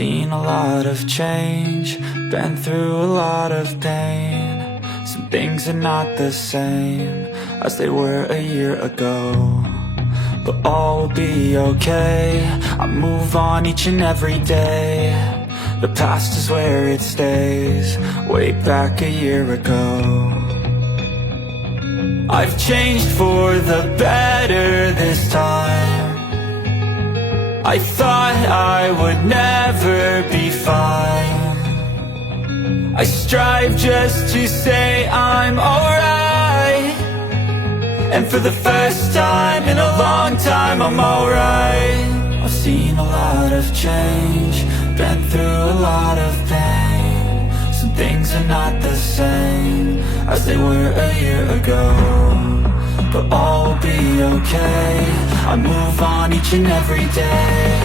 seen a lot of change, been through a lot of pain. Some things are not the same as they were a year ago, but all will be okay. I move on each and every day. The past is where it stays, way back a year ago. I've changed for the better this time. I thought I would never be fine. I strive just to say I'm alright, and for the first time in a long time I'm alright. I've seen a lot of change, been through a lot of pain. Some things are not the same as they were a year ago, but all will be okay. I move on each and every day.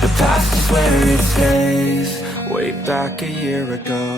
The past is where it stays, way back a year ago.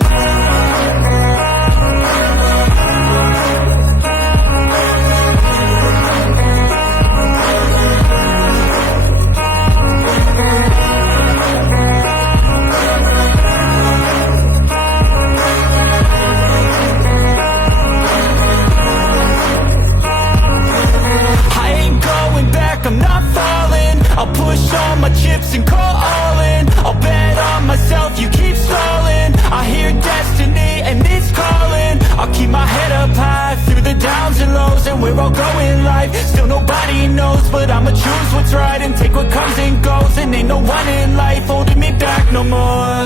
I'm not falling, I'll push all my chips and call all in. I'll bet on myself, you keep stalling. I hear destiny and it's calling. I'll keep my head up high through the downs and lows, and we're all growing life. Still nobody knows, but I'ma choose what's right and take what comes and goes. And ain't no one in life holding me back no more.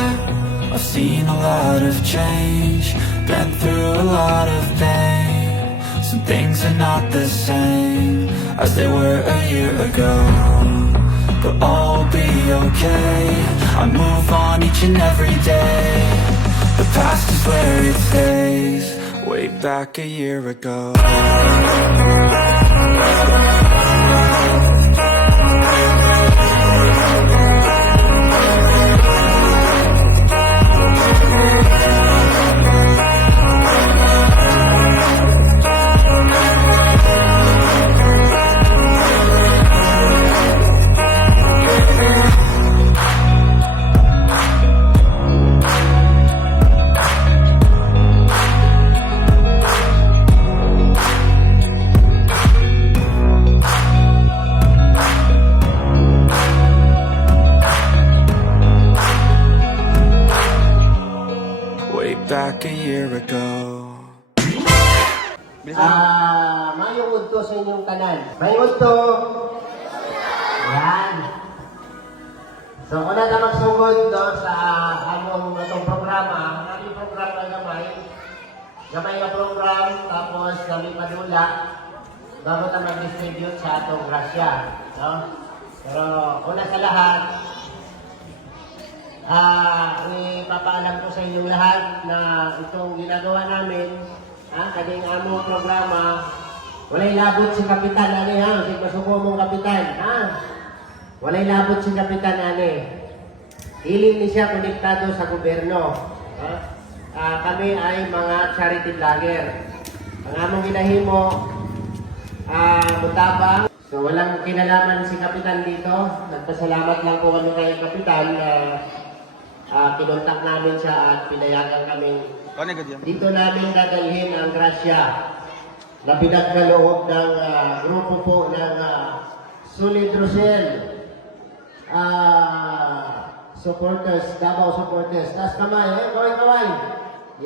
I've seen a lot of change, been through a lot of pain. Some things are not the same as they were a year ago, but all will be okay. I move on each and every day. The past is where it stays, way back a year ago. Back a year ago. Mayong udto sa inyong tanan. Mayong udto. Yan. So, kung na magsugod do sa anong itong programa, ang programa gamay na program, tapos kami padula, bago na mag-distribute sa atong grasya. No? Pero, una sa lahat, ipapaalam ko sa inyong lahat na itong ginagawa namin, kaning among programa, walay labot si Kapitan ani ha, si masuko mong Kapitan, walay labot si Kapitan ani. Hiling ni siya konektado sa gobyerno. Kami ay mga charity vlogger. Ang among ginahimo, mutabang. So walang kinalaman si Kapitan dito. Nagpasalamat lang po kami kay Kapitan na kinontak namin siya at pinayagan kami. Dito namin dadalhin ang grasya na pinagkaloob ng grupo po ng Solid Rosel supporters, Davao supporters. Tas kamay, kaway.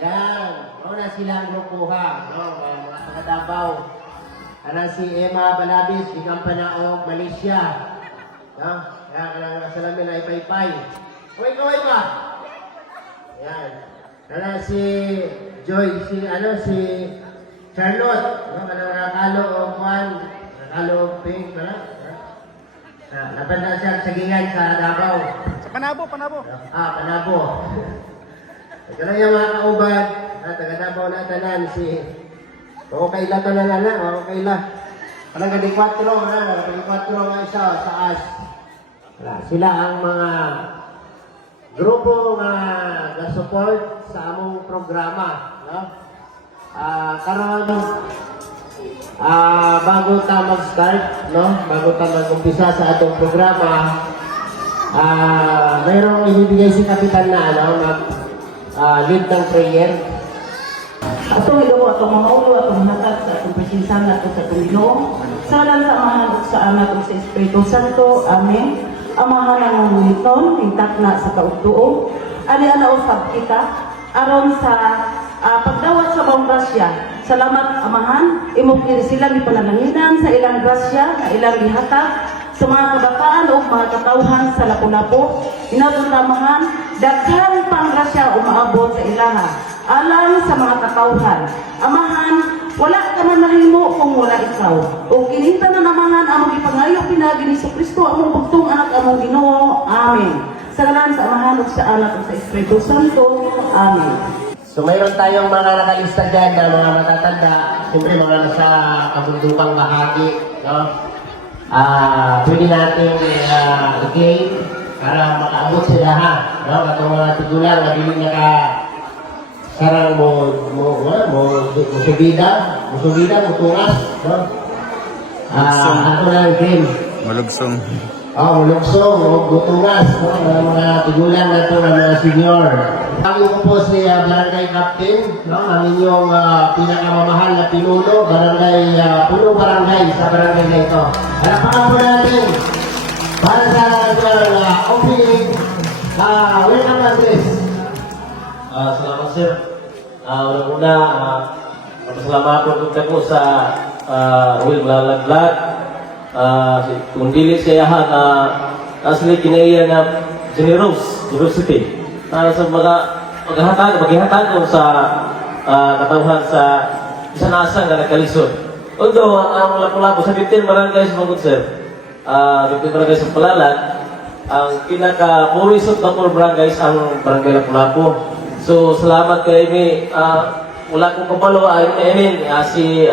Yan. Na silang grupo ha. Mga taga Davao. Si Emma Balabis, di Kampanaog, Malaysia. Kaya salamin na ipaypay. Kaway ba? Yan. Si Joy, si Charlotte. Nakalo o Juan, nakalo o Pink. Napanda siya sagingan sa Davao. Panabo. Panabo. Kaya yung mga kaubad, taga Davao na tanan, si okay la tanan na, okay la. Parang gadi 4, nga isa sa as. Sila ang mga grupo nga support sa among programa, no? Karon bago ta mag-start, no? Bago ta mag-umpisa sa atong programa, mayroong ibibigay si Kapitan na lead ng prayer. Atong Ginoo, atong mga ulo, atong hatag sa atong presinsan nato sa atong Ginoo. Sa ngalan sa Amahan ug sa Anak ug sa Espiritu Santo. Amen. Amahan ang ngiton, intak na sa kaugtuo. Ani ana usab kita aron sa pagdawat sa bawang grasya. Salamat Amahan, imo sila gipanalanghinan sa ilang grasya na ilang gihatag sa mga kabataan o mga katawhan sa lapu-lapu. Inabot Amahan, daghang pangrasya umaabot sa ilaha alang sa mga katawhan. Amahan, wala ka man nahimo kung wala ikaw. O kinita na Amahan, among ipangayo pinagi ni Kristo, among bugtong anak, among Ginoo. Amen. Sa ngalan sa Amahan ug sa Anak ug sa Espiritu Santo. Amen. So mayroon tayong mga nakalista dyan na mga matatanda, siyempre mga nasa kabundukang bahagi, no? Pwede natin i-game para makaabot sila ha, no? Katong mga tigulang na hindi naka sarang musubida, mutungas, no? Ako na ang game. Malugsong. Mulugsong, butungas, no? Mga tigulang na ito, mga senior. Kami ko po si Barangay Captain, no? Ang inyong pinakamamahal na pinuno, puno barangay sa barangay na ito. Halapakan po natin para sa opening. Welcome address. Salamat sir. Una-una, pasalamatan ko sa Will Lalaglag. Kung dili siya asli kinaiya na generosity para sa mga maghihatag ko sa katawhan sa isanasang na nagkalisod. Although, ang lapu-lapu sa 15 barangay sa Mangod sir, 15 barangay sa Palalag, ang pinaka-purisot na po barangay ang barangay Lapu-Lapu. So, salamat kay Amy. Wala kong kapalo, si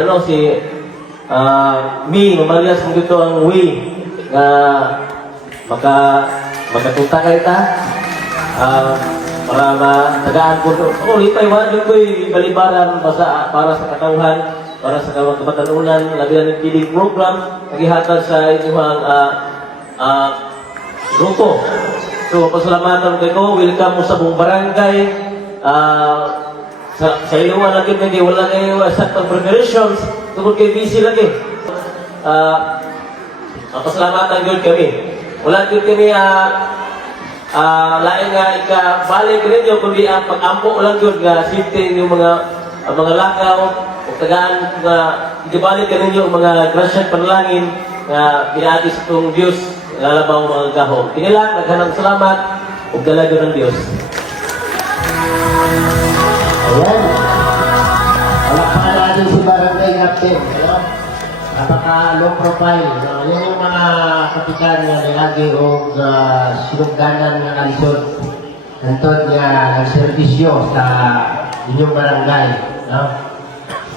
mi, mamalias mo dito ang wi na makatuta kayo ta para matagaan ko. Lipay wala ko'y balibaran para sa katawhan, para sa kabatanunan, labi na ng kilig program, naghihatag sa inyong grupo. So, pasalamatan kayo, welcome mo sa buong barangay. Sa iluwa lagi hindi wala kayo sa preparations tungkol kay busy lagi. Pasalamatan yun kami. Wala din kami lain nga ikabalik ninyo kundi ang pag-ampo lang yun nga safety yung mga lakaw o tagaan nga ikabalik ka ninyo mga grasya panalangin na pinaati sa itong Diyos lalabaw mga gahong. Kinilang, naghanang salamat o dalaga ng Diyos. Ayan. Palakpakan natin si Barangay Captain. Ano? Napaka-low profile. No? Yan yung mga kapitan na nilagi o sinugdanan ng kalisod. Nantod nga nagservisyo sa inyong barangay. No?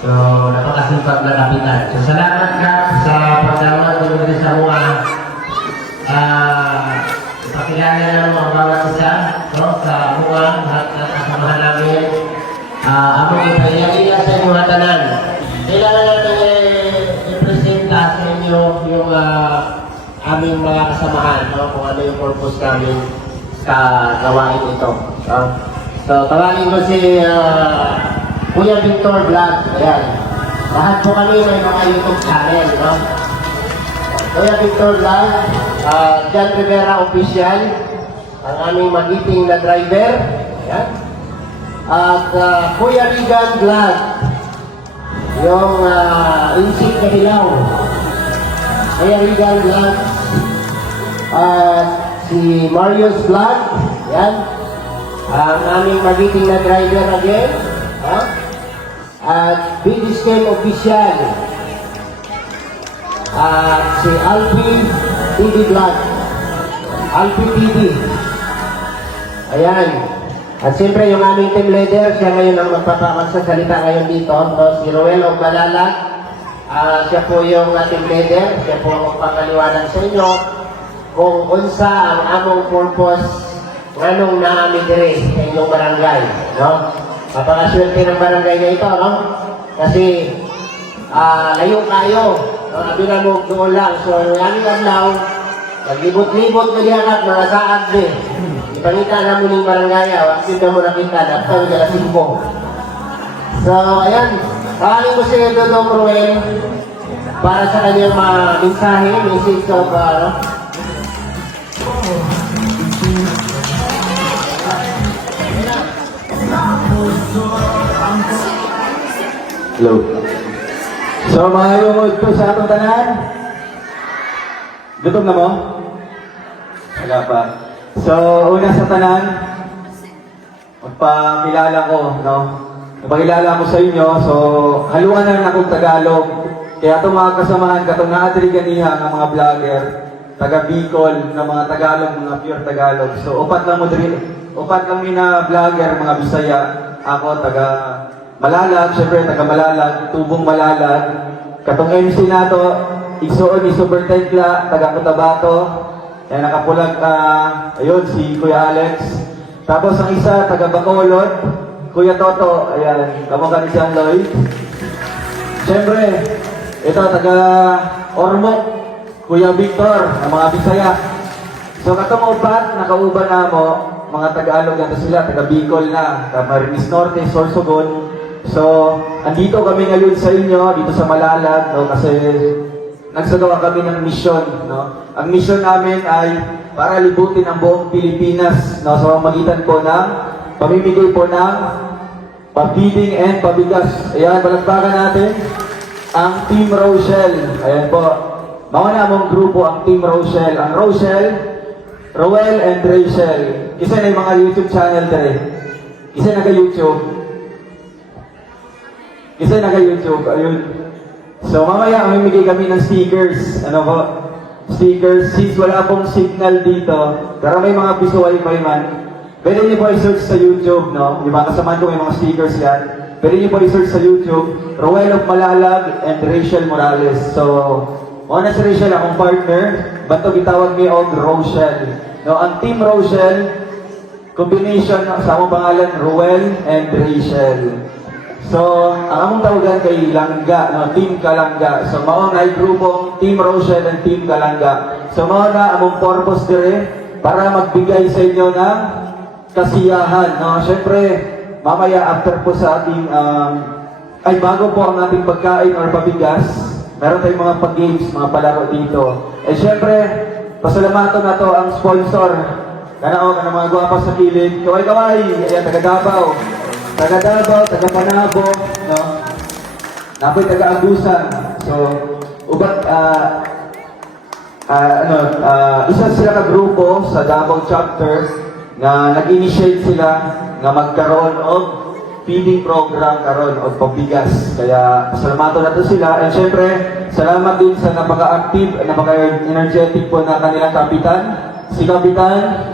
So, napakasipag na kapitan. So, salamat ka sa pagdawat ng mga sa mga ipakilala ng mga bawat isa, no? Sa mga at kasamahan namin. Ako ipayagin sa inyo tanan. Kailangan natin i-presenta sa inyo yung aming mga kasamahan, no? Kung ano yung purpose namin sa gawain ito. So, tawagin ko si Kuya Victor Vlog. Ayan. Lahat po kami may mga YouTube channel, no? Kuya Victor Vlog, John Rivera Official, ang aming magiting na driver. Ayan. At Kuya Regan Vlog, yung insik na hilaw. Kuya Regan Vlog, at si Marius Vlog, yan. Ang aming magiting na driver again. At BDSCAM Official, at si Alfie TV Vlog, Alfie TV. Ayan. At siyempre yung aming team leader, siya ngayon ang magsasalita ngayon dito, no? Si Roel Ogbalala. Siya po yung team leader, siya po ang magpapaliwanag sa inyo kung unsa ang among purpose nganong naami dire sa inyong barangay, no? Napakaswerte ng barangay na ito, no? Kasi layo kayo, no? Abi na mo doon lang. So, yan lang, Paglibot-libot ka diyan at mga saad din. Ipangita na mo ng barangaya, wakit na mo nakita, dapat ka na 5. So, ayan. Kaling ko si Dodong Ruel para sa kanyang mga mensahe, message of, Hello. So, mga lungod po sa atong tanan. Gutom na mo? Wala pa. So, una sa tanan, magpakilala ko, no? Magpakilala ko sa inyo, so, haluan na akong Tagalog. Kaya itong mga kasamahan, katong naadriganiha ng mga vlogger, taga Bicol, na mga Tagalog, mga pure Tagalog. So, upat lang na vlogger, mga Bisaya. Ako, taga Malalag, syempre, taga Malalag, Tubong Malalag. Katong MC nato, igsuon ni Super Tekla, taga Cotabato. Kaya nakapulag ayun, si Kuya Alex. Tapos ang isa, taga Bacolod, Kuya Toto, ayan, kamukha ni John Lloyd. Syempre, ito, taga Ormoc, Kuya Victor, ang mga Bisaya. So, katong upat, nakauban na mo, mga Tagalog na sila, taga Bicol na, Camarines Norte, Sorsogon. So, andito kami ngayon sa inyo, dito sa Malalag, no, kasi nagsagawa kami ng misyon, no. Ang misyon namin ay para libutin ang buong Pilipinas, no, sa pamamagitan po ng pamimigay po ng pabiding and pabigas. Ayan, palagpakan natin ang Team Rochelle. Ayan po. Mauna mong grupo ang Team Rochelle. Ang Rochelle, Roel and Rachel. Kasi na yung mga YouTube channel dere. Kasi naga-YouTube. Kasi naga-YouTube. Ayun. So, mamaya, mamimigay kami ng stickers. Ano po? Stickers. Since wala pong signal dito, pero may mga visual pa man. Pwede niyo po i-search sa YouTube, no? Yung mga kasamahan ko may mga stickers yan. Pwede niyo po i-search sa YouTube, Roel of Malalag and Rachel Morales. So, una si Rachel, akong partner, bato gitawag ni og Rochelle. No, ang Team Rochelle, combination sa among pangalan, Roel and Rachel. So, ang among tawagan kay Langga, no, Team Kalangga. So, mao na grupong Team Rochelle and Team Kalangga. So, mao na among purpose dire para magbigay sa inyo ng kasiyahan, no? Siyempre, mamaya after po sa ating, ay bago po ang ating pagkain or pabigas, meron tayong mga pag-games, mga palaro dito. Eh siyempre, pasalamatan na to ang sponsor. Kanao, kanang mga guwapa sa kilid. Kaway-kaway, ayan, taga Davao. Taga Davao, taga Panabo, no? Napoy taga Agusan. So, ubat, isa sila ka grupo sa Davao chapter na nag-initiate sila na magkaroon of feeding program karon o pabigas. Kaya salamat na to sila. And syempre, salamat din sa napaka-active, napaka-energetic po na kanilang kapitan, si Kapitan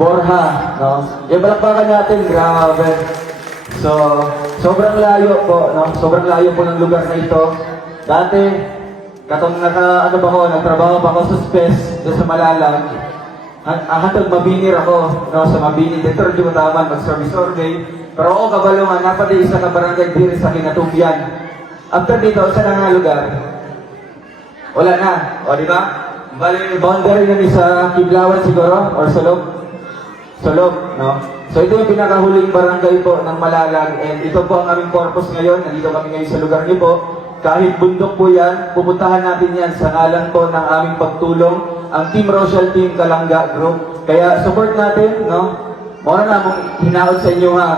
Borja, no? Yung balakbakan natin, grabe. So, sobrang layo po, no? Sobrang layo po ng lugar na ito. Dati, katong nagtrabaho pa ako sa SPES, doon sa Malalag. Hatag mabinir ako, no, sa mabinir. Dito rin taman, mag-survey. Pero ako kabalungan, napati isa ka barangay diri sa Kinatubyan. After dito, saan ang lugar? Wala na. O, di ba? Bali, boundary na ni sa Kiblawan siguro, or Solog. Solog, no? So, ito yung pinakahuling barangay po ng Malalag. And ito po ang aming purpose ngayon. Nandito kami ngayon sa lugar niyo po. Kahit bundok po yan, pupuntahan natin yan sa ngalan po ng aming pagtulong, ang Team Rochelle, Team Kalangga Group. Kaya support natin, no? Muna na among hinaot sa inyo, ha?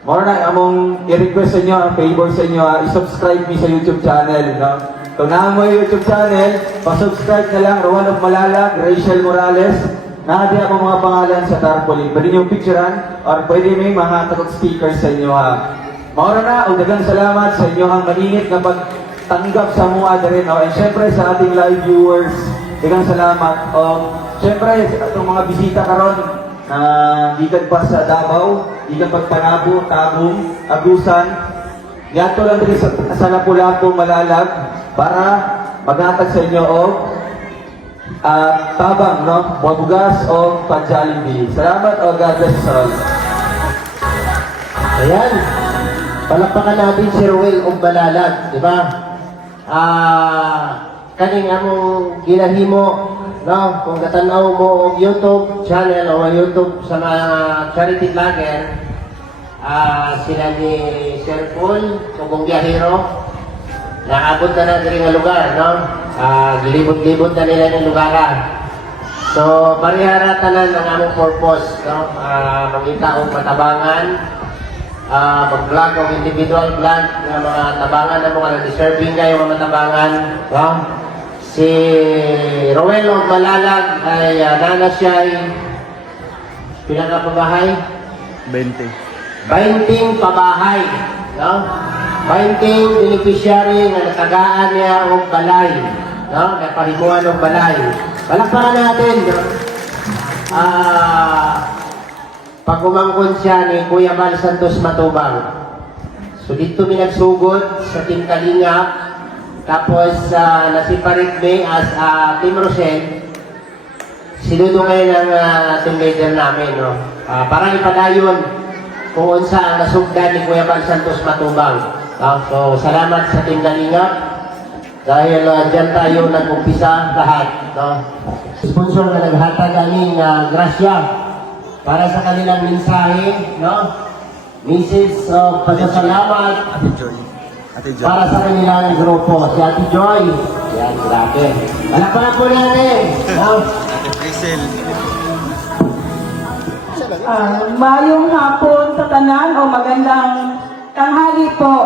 Muna na among i-request sa inyo, ang favor sa inyo, ha? I-subscribe me sa YouTube channel, no? Kung na mo yung YouTube channel, pa-subscribe na lang, Rowan of Malalag, Rachel Morales. Nakadi ako mga pangalan sa tarpaulin. Pwede nyo picturean, or pwede may mga takot stickers sa inyo, ha? Maura na, o dagang salamat sa inyo ang maningit na pagtanggap sa mga rin. And syempre sa ating live viewers, dagang salamat. Syempre, itong mga bisita karon na gikan pa sa Davao, gikan pagpanabo, Tabong, Agusan, yato lang rin sa Lapu-Lapu, Malalag, para maghatag sa inyo o tabang, no? Bugas o Jollibee. Salamat o God bless us all. Ayan. Palakpakan natin si Roel og Malalag, di ba? Kaning among ginahimo no, kung katanaw mo og YouTube channel o YouTube sa mga charity vlogger, sila ni Sir Paul, Tugong Biyahero, naabot na na diri nga lugar, no? Gilibot-libot na nila ng lugar. So, parihara tanan ang among purpose, no? Mangita og matabangan, mag-vlog o individual vlog ng mga tabangan ng mga deserving kayo mga matabangan, no? Si Rowel o Malalag ay nana siya ay pinakapabahay? 20. 20 pabahay, no? 20 beneficiary nga natagaan niya og balay, no? Napahimuan og balay. Palakpakan natin, no? Pagumangkon siya ni Kuya Val Santos Matubang. So dito mi nagsugod sa Team Kalingap. Tapos nasiparit mi as Team Rosel. Sinudungay ng team leader namin, no? Para ipadayon kung unsa ang nasugdan ni Kuya Val Santos Matubang. So salamat sa Team Kalingap dahil dyan tayo nag-umpisa lahat, no? Sponsor na naghatag aning grasya para sa kanilang mensahe, no? Message of pasasalamat Ate Joy. para sa kanilang grupo. Si Ate Joy. Yan, grabe. Palakpakan po natin. No? Ate Priscil. Mayong hapon sa tanan o magandang tanghali po.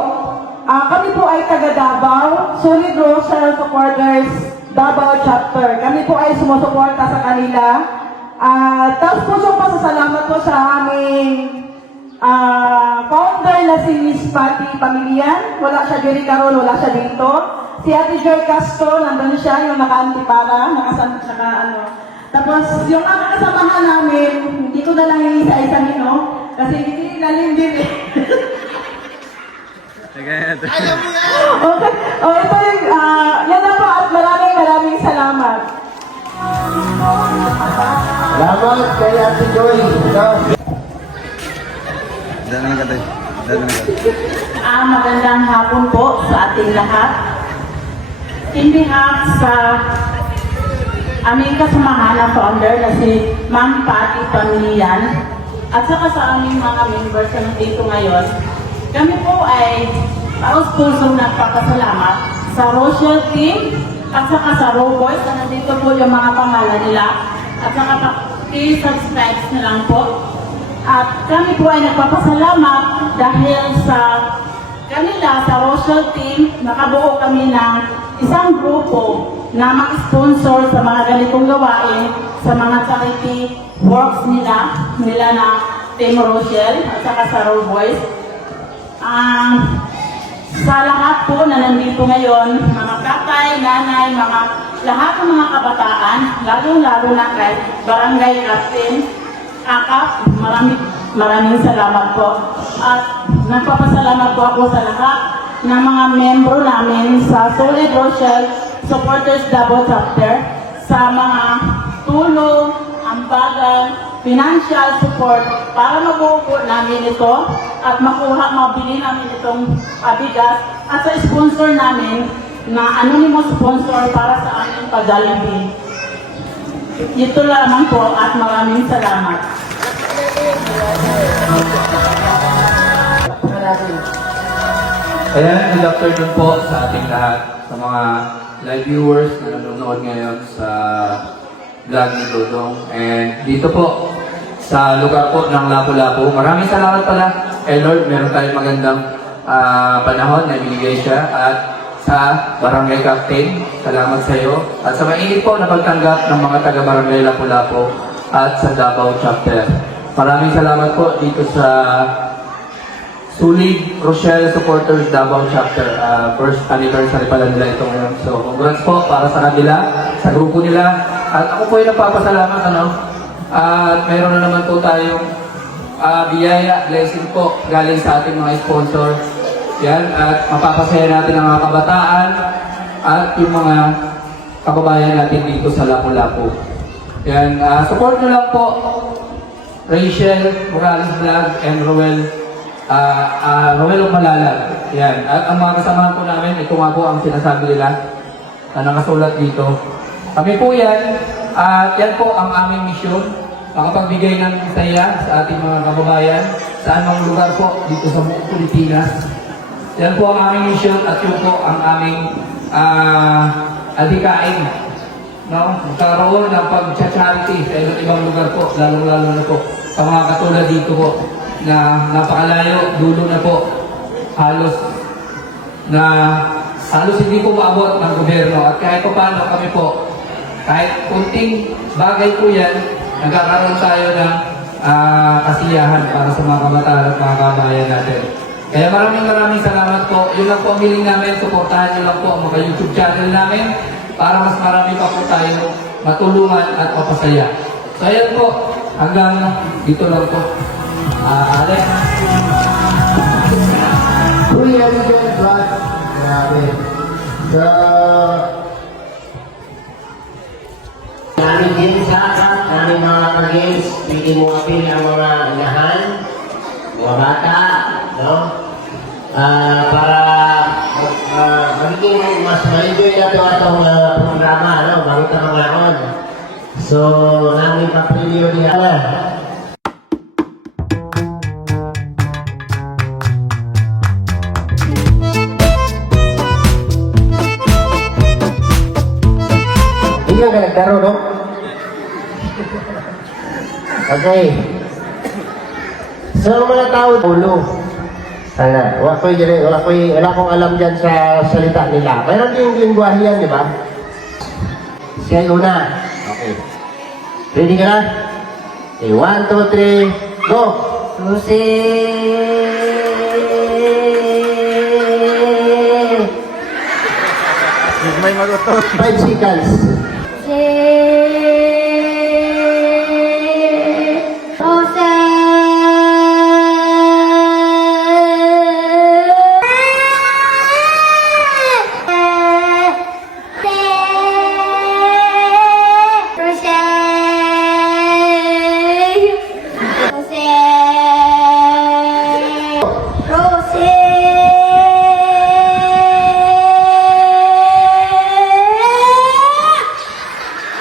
Kami po ay taga Davao, Solid Rochelle Supporters Davao Chapter. Kami po ay sumusuporta sa kanila. Tapos po yung pasasalamat po sa aming founder na si Miss Patty Pamilian. Wala siya diri karon, wala siya dito. Si Ate Joy Castro, nandun siya, yung naka-antipara, Tapos yung mga kasamahan namin, hindi ko na lang isa-isahin, no? Kasi hindi lalim din eh. Okay. Ito yung, yan na po at maraming salamat. Salamat kay Ate Joy. No? Dala na ka. Magandang hapon po sa ating lahat. In behalf sa aming kasamahan na founder na si Ma'am Patty Pamilian at saka sa aming mga members na dito ngayon, kami po ay taos-pusong nagpapasalamat sa Rochelle Team at saka sa Row Boys na nandito po yung mga pangalan nila at saka i-subscribe na lang po. At kami po ay nagpapasalamat dahil sa kanila, sa Rochelle Team, nakabuo kami ng isang grupo na mag-sponsor sa mga ganitong gawain sa mga charity works nila na Team Rochelle at saka sa Row Boys. Sa lahat po na nandito ngayon, mga tatay, nanay, lahat ng mga kabataan, lalo-lalo na kay Barangay Captain Akap, maraming salamat po. At nagpapasalamat po ako sa lahat ng mga membro namin sa Solid Rochelle Supporters Davao Chapter sa mga tulong, ambagan, financial support para mabuo po namin ito at mabili namin itong bigas at sa sponsor namin na anonymous sponsor para sa aming pag-Jollibee. Ito lamang po at maraming salamat. Ayan, good afternoon po sa ating lahat, sa mga live viewers na nanonood ngayon sa vlog ni Dodong. And dito po, sa lugar po ng Lapu-Lapu, maraming salamat pala kay Lord, meron tayong magandang panahon na binigay siya. At sa Barangay Captain, salamat sa iyo. At sa mainit po na pagtanggap ng mga taga-Barangay Lapu-Lapu at sa Davao Chapter. Maraming salamat po dito sa Solid Rochelle Supporters Davao Chapter. First anniversary pala nila ito ngayon. So, congrats po para sa kanila, sa grupo nila. At ako po ay nagpapasalamat, at mayroon na naman po tayong biyaya, blessing po galing sa ating mga sponsor. Yan, at mapapasaya natin ang mga kabataan at yung mga kababayan natin dito sa Lapu-Lapu. Yan, support nyo lang po Rachel Morales Vlog and Rowel Malalag. Yan. At ang mga kasamahan po namin, ito nga po ang sinasabi nila na nakasulat dito. Kami po yan At yan po ang aming misyon, makapagbigay ng saya sa ating mga kababayan, saan mang lugar po dito sa buong Pilipinas. Yan po ang aming misyon at yun po ang aming adhikain. No? Magkaroon ng pag-charity sa iba't ibang lugar po, lalong-lalo na po sa mga katulad dito po na napakalayo, dulo na po, halos hindi po maabot ng gobyerno. At kahit pa paano kami po, kahit kunting bagay po yan, nagkakaroon tayo ng kasiyahan para sa mga kabataan at mga kabayan natin. Kaya maraming salamat po. Yun lang po ang hiling namin. Suportahan nyo lang po ang mga YouTube channel namin para mas marami pa po tayo matulungan at mapasaya. So ayan po, hanggang dito lang po. Alex. Kuya Miguel Brad, grabe. Sa namin din sa akat, namin mga ka-games, pwede mo apil ang mga inahan, mga bata, no? Para magiging mas ma-enjoy na ito itong programa, no? Bago ito mga laon. So, namin pa-preview niya. Hindi ka nagdaro, no? Okay. So, mga tao, ulo. Sana. Wala akong alam dyan sa salita nila. Mayroon din yung lingwahe yan, di ba? Siya yung una. Okay. Ready ka na? Okay, 1, 2, 3, go! Lucy! May maguto. 5 seconds.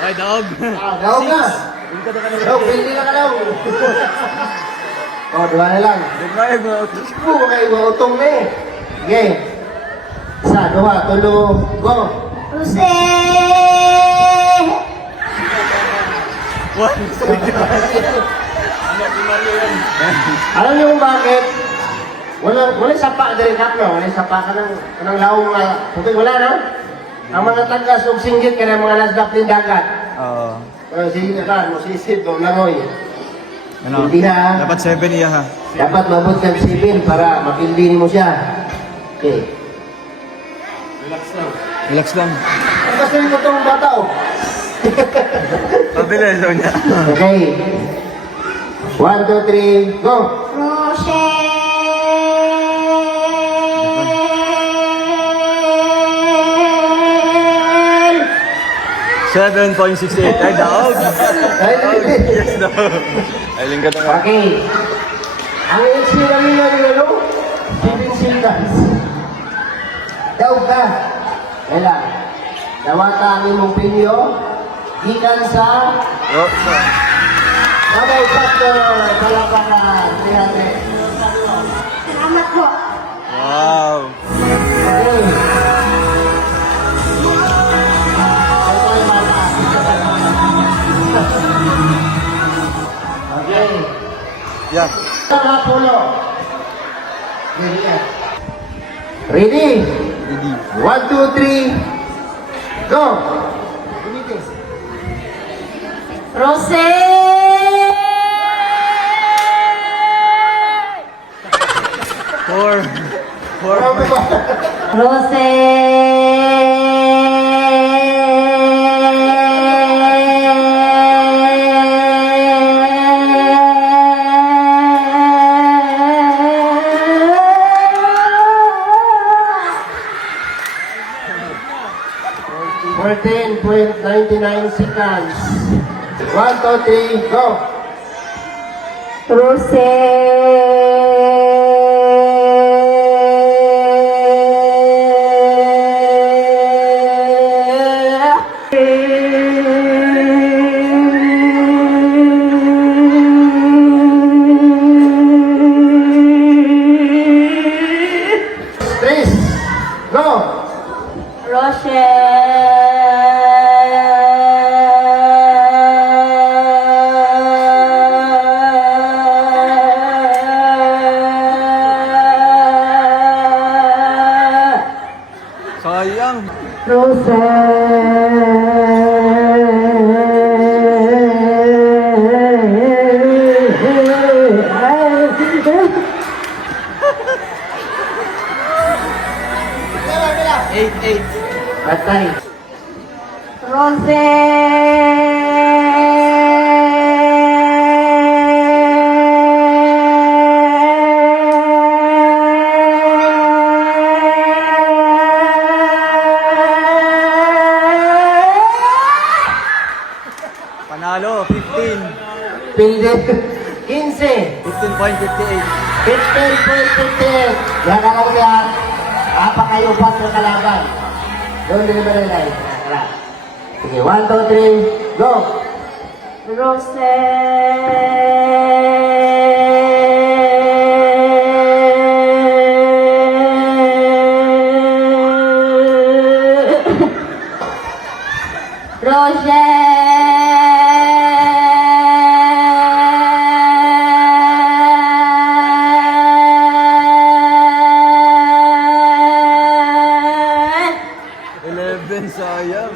Ay, dog. Daw ka! Daw, pili na ka daw! O, diba na lang? Dugay, maguto. Oo, kayo mautong na eh. Okay. Isa, dua, tulo, go! What? Alam niyo kung bakit? Walang sapa dari kapno, walang sapa ka ng laong puti, wala na. Ang mga tagas ug singgit ka ng mga nasdap din dagat. Oo. Sige ka, musisid, langoy. Ano? Hindi ha. Dapat 7 iya ha. Dapat mabot kang 7 para mapildin mo siya. Okay. Relax lang. Ang kasi mo itong bata oh. Pabilis daw niya. Okay. 1, 2, 3, go! 7.68. Ay, dog. Yes, dog. Ay, lingkod na nga. Okay. Ang HC namin na rin ano? 7 seconds. Daw ka. Kaya dawata ang imong pinyo. Gikan sa Oh, Babay Factor. Palapakan. 300. Salamat po. wow. Okay. Okay, bata. Okay. Yeah. Tara, pulo. Ready? Ready. 1, 2, 3, go! Four. For 10.99 seconds. 1, 2, 3, go! Rose. 8. Batay. Panalo, 15. Pilde. 15. 15.58. 15.50. Yan ang ulit. Apakayupat ng kalaban. Doon din ba nila? Sige, 1, 2, 3, go! Sayang.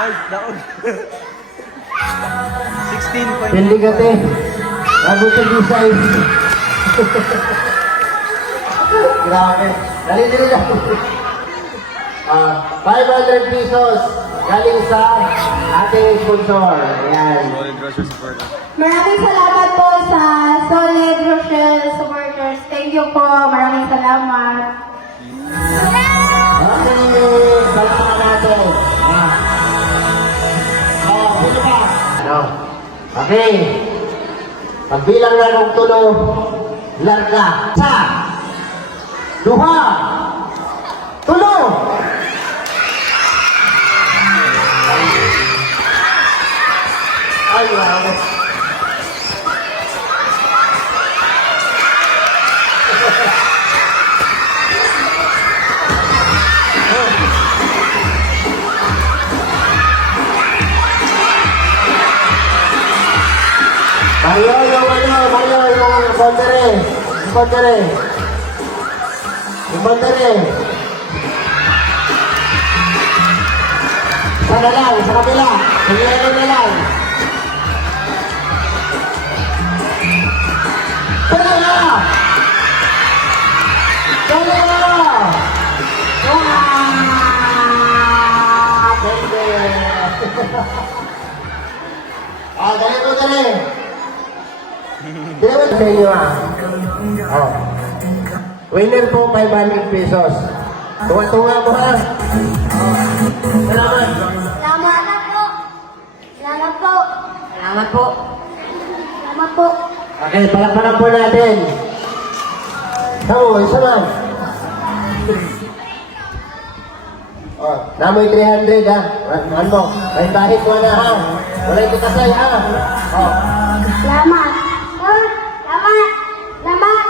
Ay, daog. 16.5. Pildi ka te. Bago sa Gisay. Grabe. Dali lang. 500 pesos galing sa ating sponsor. Ayan. Maraming salamat po sa Solid Rochelle supporters. Thank you po. Maraming salamat. Okay, salamat natin. Ano ba? Ano? Okay. Pagbilang na ng tulo, larga. Sa! Duha! Tulo! Ay, wow. Mario, yung Infantere. Sana lang, sa kabila. Paglayo na lang. Paglayo! Pwede! Ganito dali. Dili sa inyo Oh. Winner po 500 pesos. Tunga-tunga mo ha. Salamat. Salamat po. Salamat po. Salamat po. Salamat po. Okay, palakpakan po natin. Tamo, isa lang. Oh, namoy 300 ha. Ano? May bahit mo na ha. Wala ito kasay ha. Oh. Salamat. Salamat. Salamat.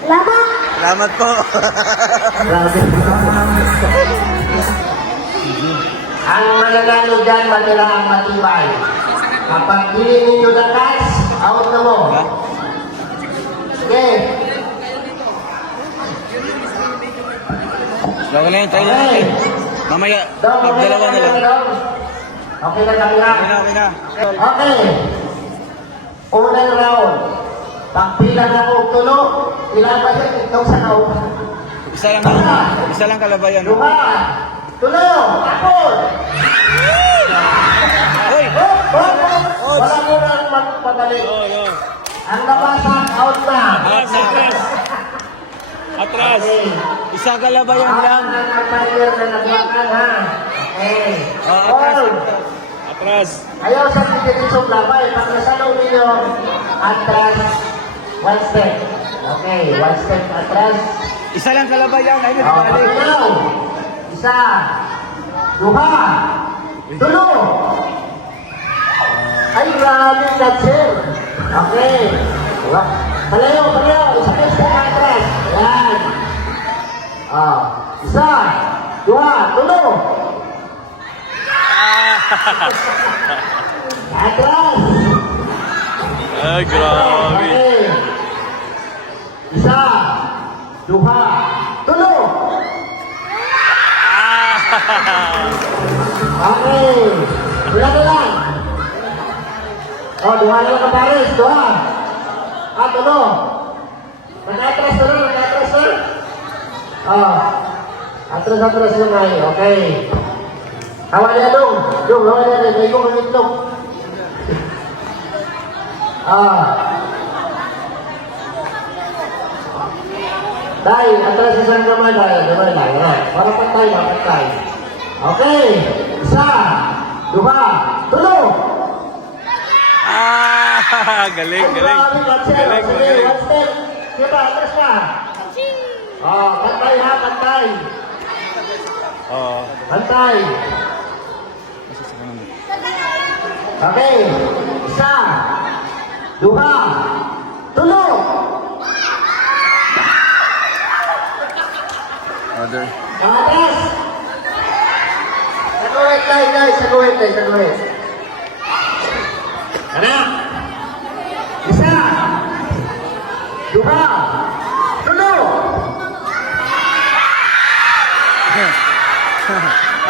Salamat. Salamat po. Grabe. Ang mananalo dyan, matira ang matibay. Kapag pili ninyo na cash, out na mo. Okay. Dalawa na yun, tayo lang natin. Mamaya, dalawa na lang. Okay na lang lang. Okay na. Okay. Unang round. Pagbilang ako tulo, ilan ba yan? Itong sa kao. Isa lang kalabayan. Luha. Tulo. Apod. Hoy! Wala mo nang magpadali. Ang nabasag, out na. Atras! Isa kalabayan lang. Ang nag-timer na nagwakan ha. Okay. Hold. Atras! Ayaw sa pagkakitsong labay. Pag nasalaw ninyo, atras, one step. Okay, one step atras. Isa lang kalabayan. Ay, Pagkinaw. Isa. duha, tulo. Ay, grabe ka, sir. Okay. Palayo. Isa kayo sa atras. Ayan. Isa, dua, tulo. Atras. Ay, grabe. Okay. Isa, duha, tulo. Okay. Wala na lang. Duha na lang kapares. Duha. Tulo. Nag-atras na. Atras yung ay. Okay. Hawa niya dong. Hawa niya. May yung itlog. Dahil, atras isang naman. Para patay. Okay. Isa. Duha. Tulo. Galing. Magaling. One step. Diba, atras ka. Pantay. Oo. Pantay. Okay. Isa. Duha. Tulo. Other. Atas. Saguhin, guys. Saguhin. Anak. Isa. Duha. Tulo.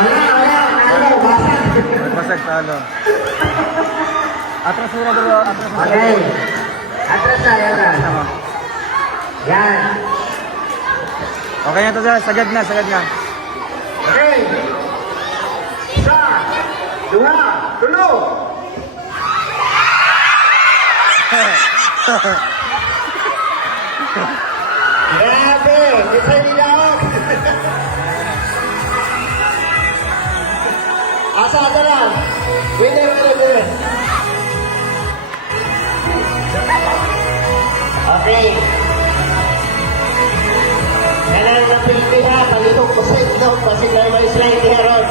Ano, basag. Basag talo. Atras muna dito. Okay. Atras na, yan. Yan. Okay na to, sir. Sagad na. Okay. Isa. Duha. Tulo. Grabe. Isa nila ako. Asa ka na? Pwede. Okay. Kailangan ng Pilipina, palitong pasig na may slide niya ron.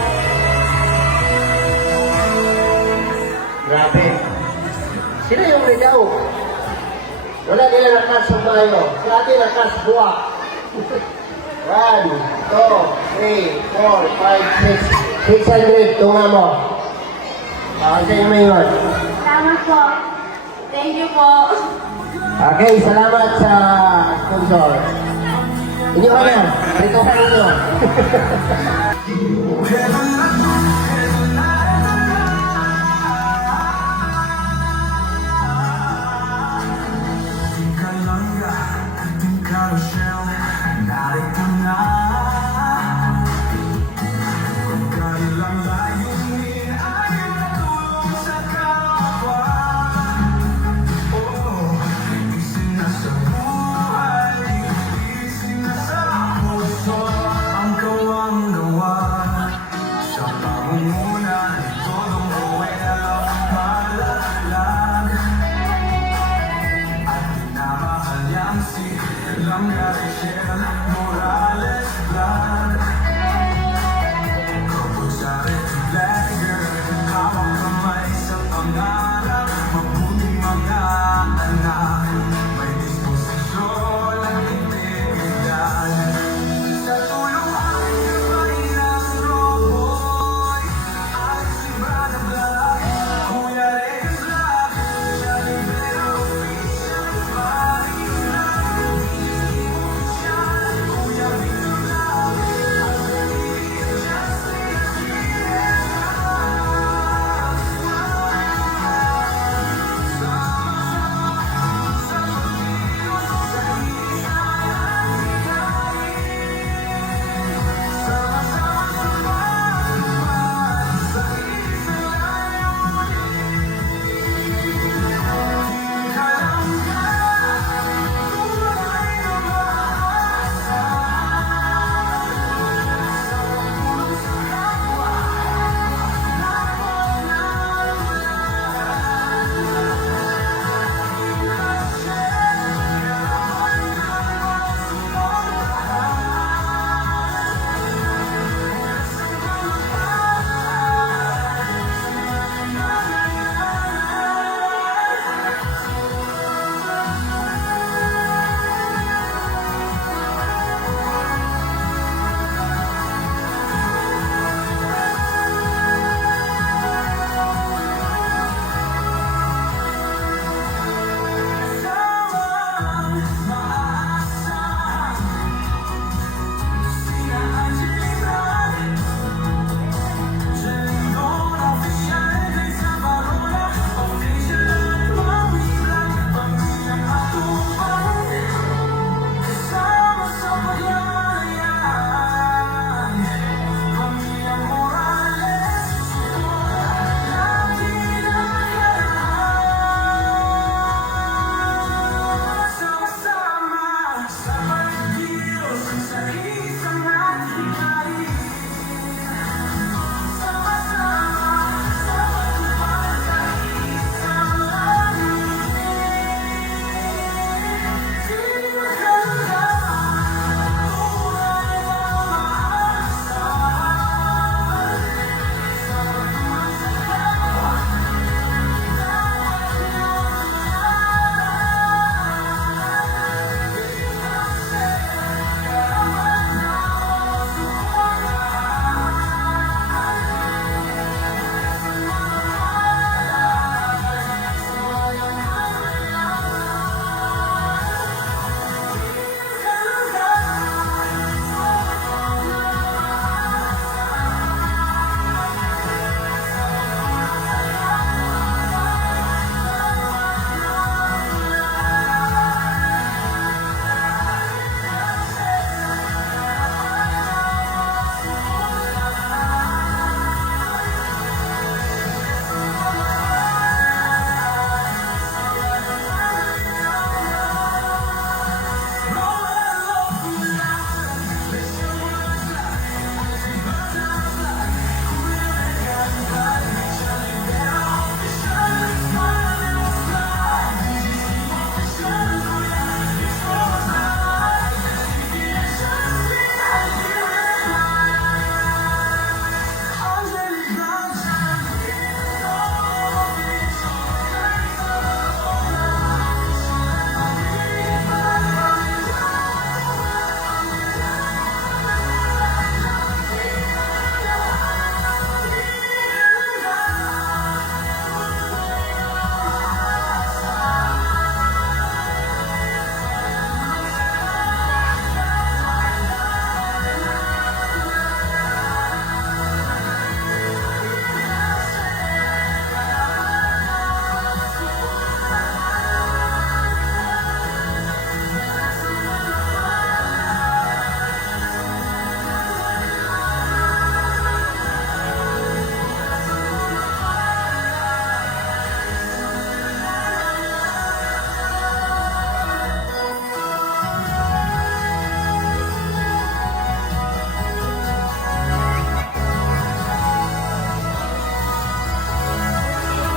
Grabe. Sino yung ligaw? Wala nila nakas sa bayo. Si ate nakas buwak. 1, 2, 3, 4, 5, 6. 600. Tunga mo. Sa'yo mo yun. Salamat po. Thank you po. Okay, salamat sa sponsor. Inyo ka na. Rito ka ninyo.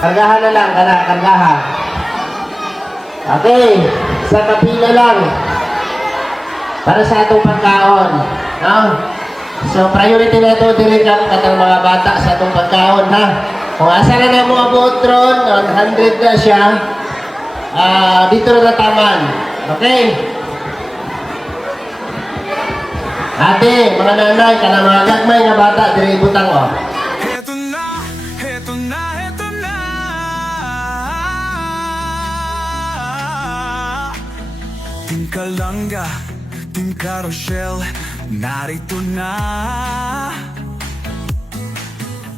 Kargahan na lang, kargahan. Okay, sa kapila lang. Para sa atong pagkaon. No? So, priority na ito, dili ka katang mga bata sa atong pagkaon, ha? Kung asa na na mo abot ron, 100 na siya, dito na nataman. Okay? Ate, mga nanay, kanang mga gagmay nga bata, dili butang, oh. Heto na, heto na, heto na. Team Kalanga, Team Carousel, narito na.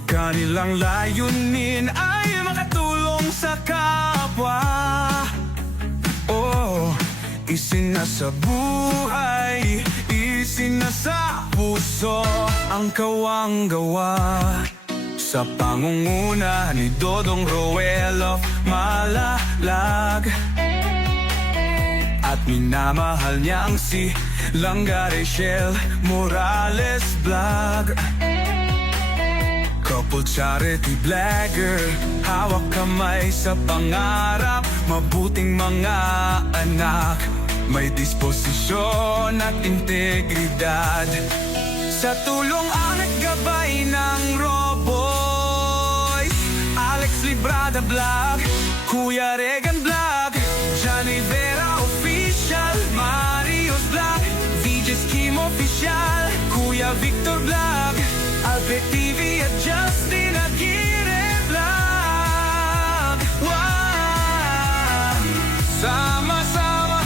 Kanilang layunin ay makatulong sa kapwa. Oh, isinasa buhay, isinasa puso ang kawang gawa. Sa pangunguna ni Dodong Roel of Malalag, at minamahal niya ang si Langga Rachel Morales Vlog. Couple charity blagger, hawak kamay sa pangarap, mabuting mga anak, may disposisyon at integridad. Sa tulong ang naggabay ng Roboy, Alex Librada Vlog, Kuya Regan Vlog, Johnny Vera Official, Marius Vlog, VJ Skim Official, Kuya Victor Vlog, Albert TV at Justin Aguirre Vlog. Wow! Sama-sama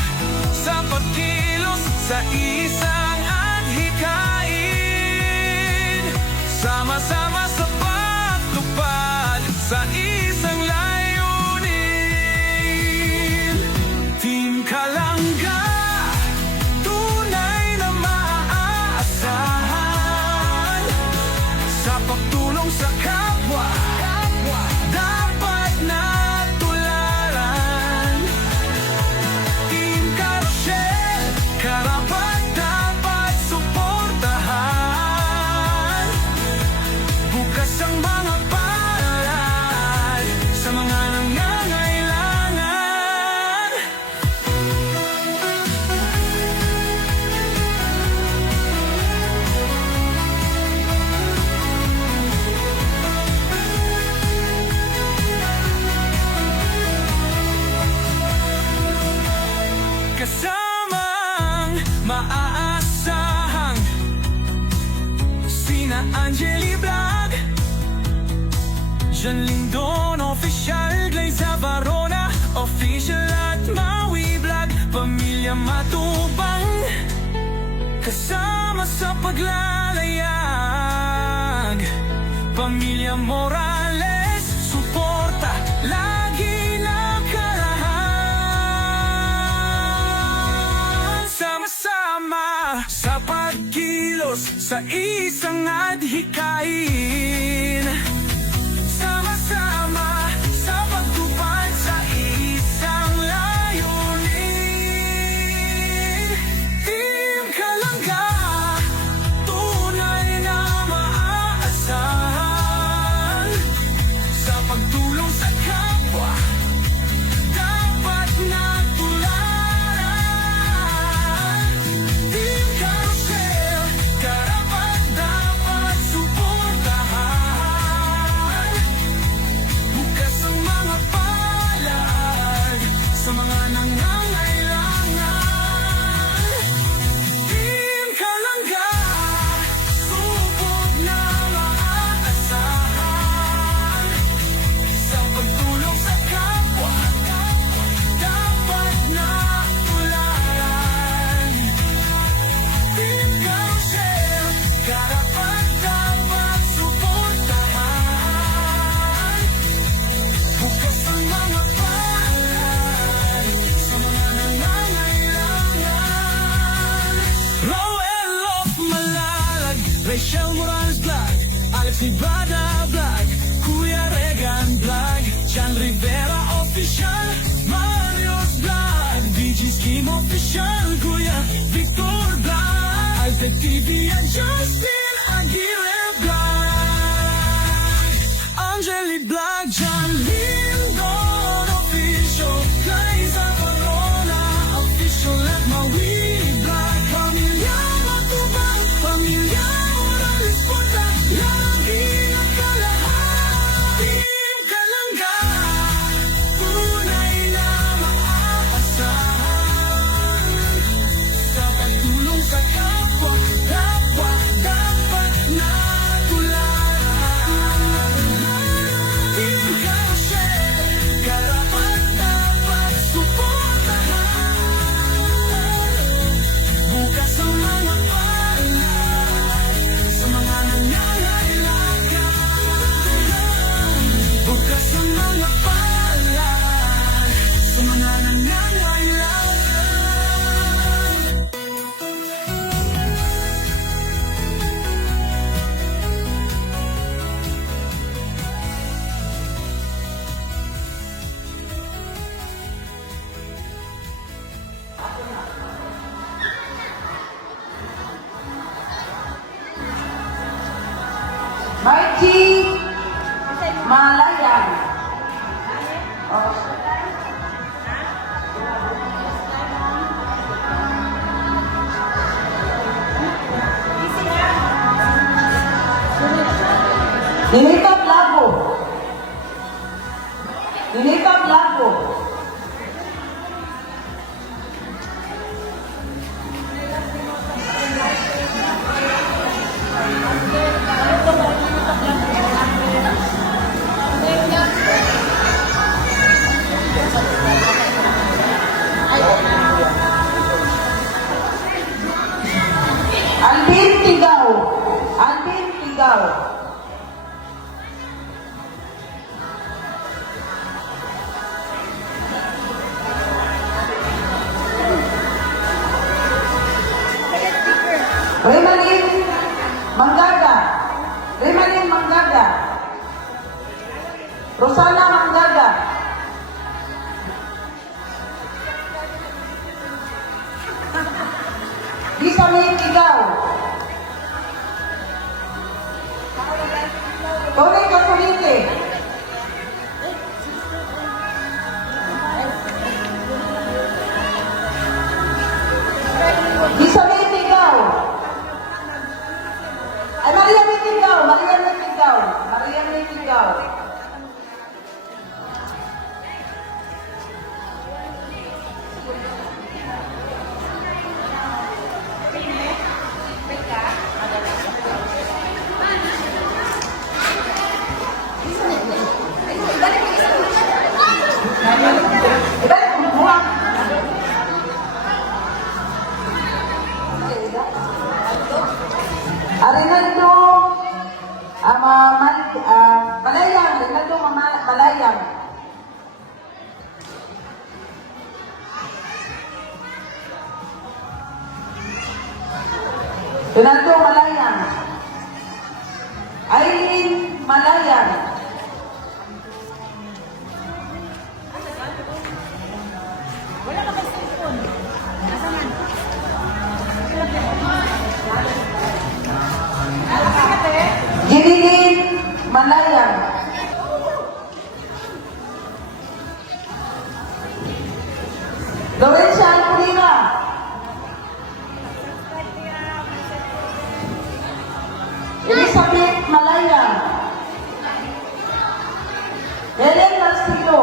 sa pagkilos sa isang adhikain, sama-sama sa pagtupad sa isang layunin. Team Kalanga, tunay na maaasahan sa pagtulong sa kapwa, dapat na tularan. Team Carousel, karapat dapat suportahan. Bukas ang mga palad sa mga nangangailangan. Kasamang maaasahan sina Angeli Vlog, Jan Lindon Official, Glaze Varona Official at Maui Vlog, Pamilya Matubang, kasama sa paglalayag. Pamilya Morales, suporta lagi nakarahan. Sama-sama sa pagkilos sa isang adhikain, sama-sama sa pagtupad sa isang layunin. Team Kalanga, tunay na maaasahan sa pagtulong sa kapwa, dapat na tularan. Team Carousel, karapat dapat suportahan. Bukas ang mga palad sa mga nangangailangan. Team Kalanga, subok na maaasahan sa pagtulong sa kapwa, dapat na tularan. Team Carousel, karapat dapat suportahan. Bukas ang mga palad sa mga nangangailangan. Roel of Malalag, Rachel Morales Vlog, Alex Librada Vlog, Kuya Regan Vlog, Jan Rivera Official, Marius Vlog, VG Skim Official, Kuya Victor Vlog, Albert TV at Justin Aguirre Vlog. Ang Angeli Black, John Lindon official, Liza Corona official at Maui Black. Pamilya Matubang, pamilya Morales Puta, lagi ang kalahati ang kalangga. Tunay na maaasahan, sa pagtulong sa kapwa, dapat na tularan. Team Kashel, karapat-dapat suportahan. Bukas ang mga palad sa mga nangangailangan. Bukas ang mga palad sa mga nangangailangan. Margie Malayan. Ninita Blago. Ninita Blago. Alvin Tigaw. Alvin Tigaw. Remalin Manggaga. Remalin Manggaga. Rosana Manggaga. Lisa May Tigaw. Tony Casulite. Lisa May Tigaw. Ay, Maria May Tigaw. Maria May Tigaw. Maria May Tigaw. Rinaldo Malayang, Rinaldo Malayang. Rinaldo Malayang. Aileen Malayang. Wala ka ba cellphone? Nasaan? Ginilin Malayang. Lorencia Alcurina. Elizabeth Malayang. Helen Marcelo.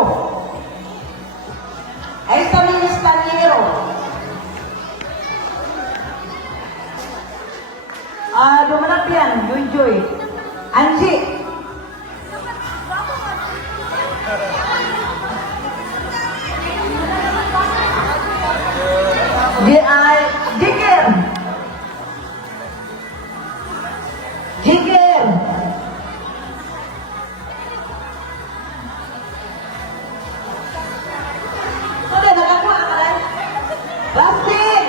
Aistamin Estaniero. Dumanap yan, Joy. Angie. Jiger. Jiger. Sudah nakakuha ka rin? Rustin.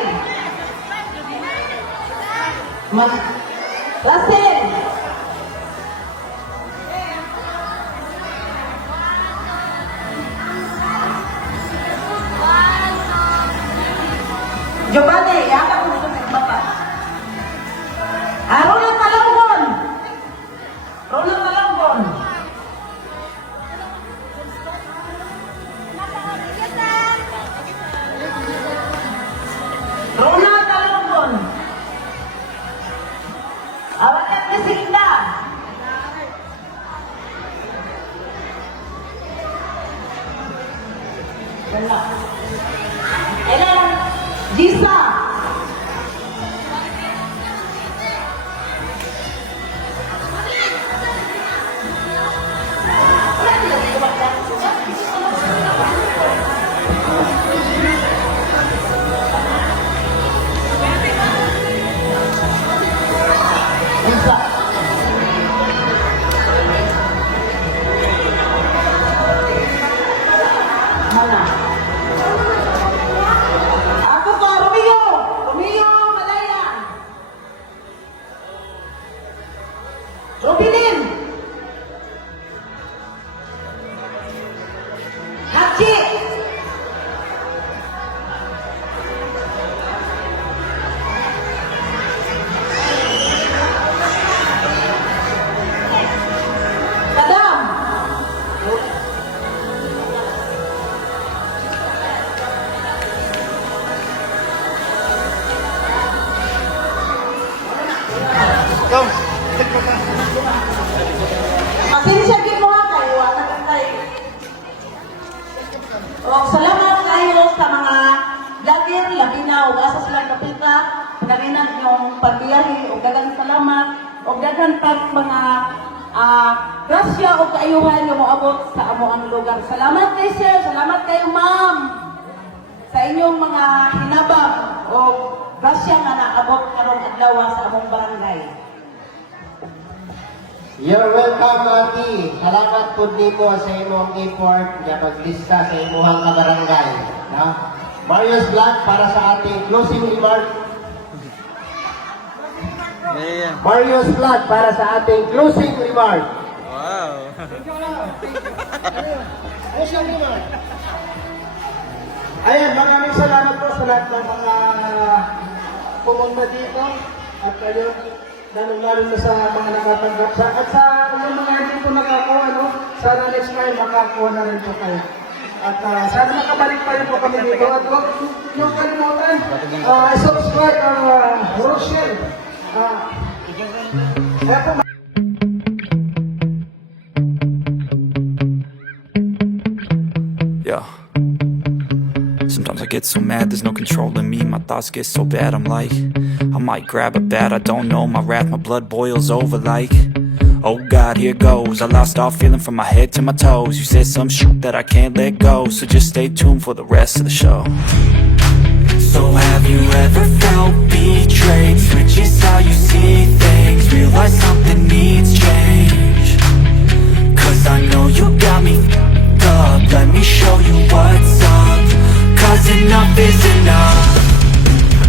Rustin. Giovanni, yakap mo dito sa baba. Roland Malambon. Roland Malambon. Lisa. Lisa. Mana? Ako ka, Romeo! Romeo Malaya! Robilin! Hachi! Kadam! Pasensya din mo ha kayo, wala ka tayo. O, salamat kayo sa mga vlogger, labi na, o asa silang kapita, pinarinag yung pagbiyahe, o dagang salamat, o dagang pag mga grasya o kaayuhan yung moabot sa amoang lugar. Salamat kayo sir, salamat kayo ma'am, sa inyong mga hinabang o grasya nga naabot karong adlaw sa among barangay. You're welcome, Ati. Salamat po nimo sa imong effort nga paglista sa imong kabarangay. Ha? Marius Black para sa ating closing remark. Yeah. Marius Black para sa ating closing remark. Wow. Ayan, maraming salamat po sa lahat ng mga pumunta dito at kayo, lalo na sa mga nakatanggap sa at sa yung mga hindi po nakakuha, no? Sana next time makakuha na rin po kayo. At sana makabalik pa rin po kami dito at huwag yung kalimutan, subscribe ang Rochelle. Eto, Yeah. Sometimes I get so mad, there's no controlling me. My thoughts get so bad, I'm like, I might grab a bat, I don't know. My wrath, my blood boils over like, oh God, here goes. I lost all feeling from my head to my toes. You said some shit that I can't let go, so just stay tuned for the rest of the show. So have you ever felt betrayed? Switches how you see things, realize something needs change. Cause I know you got me f***ed up, let me show you what's up. Cause enough is enough.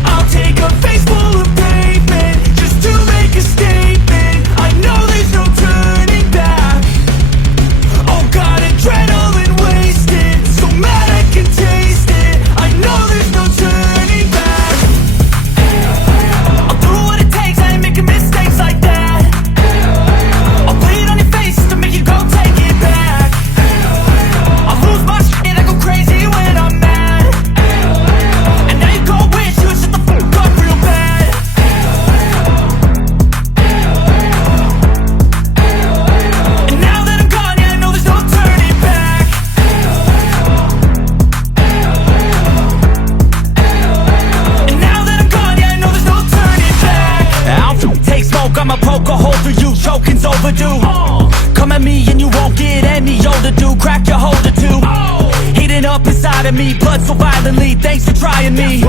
I'll take a face full of pavement just to make a statement. I know there's no turning back. Oh God, adrenaline wasted, so mad I can taste it. I know there's no turning back. I'll do what it takes, I ain't making mistakes like that. I'll bleed on your face to make you go take it back. I'll lose my shit, I go crazy when I'm mad. And now you go wish you would shut the fuck up real bad. And now that I'm gone, yeah, I know there's no turning back. And now that I'm gone, yeah, I know there's no turning back. I'll take smoke, I'ma poke a hole through you, choking's overdue. Come at me and you won't get any older, dude. Crack your holder too. Heating up inside of me, blood so violently. Thanks for trying me.